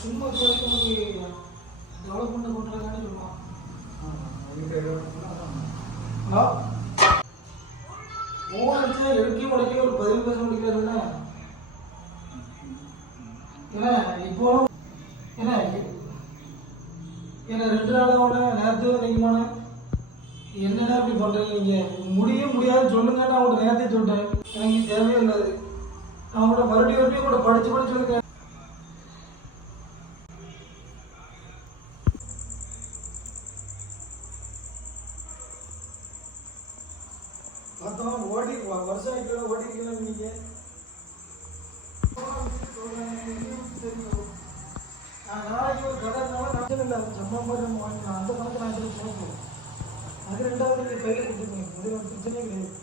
சும்மா டெவலப்மெண்ட் கொண்டுறாங்கன்னு சொல்லுவான். எடுக்கி முடக்கி ஒரு 10 பேச முடிக்கிறதுன்னா ஏன்னா இப்போ ஏன்னா 2 நாளோட நேரத்தோட நீங்கமான என்னென்ன அப்படி பண்றீங்க நீங்க? முடியாது சொல்லுங்க. நான் அவங்கள்ட்ட நேரத்தையும் சொல்லிட்டேன், எனக்கு தேவையே இல்லாது. நான் கூட மறுபடியும் கூட படிச்சு இருக்கேன். ஓடி வருஷம் ஆகிட்டு ஓடிக்கலாம் நீங்க. நாளைக்கு ஒரு கடை இருந்தாலும் இல்லை, சம்பளம் மாதிரி நம்ம வாங்கிக்கலாம். அந்த பணத்தை நான் போகணும். அது 2வது கையில் கொடுத்துருக்கீங்க, பிரச்சனையே கிடையாது.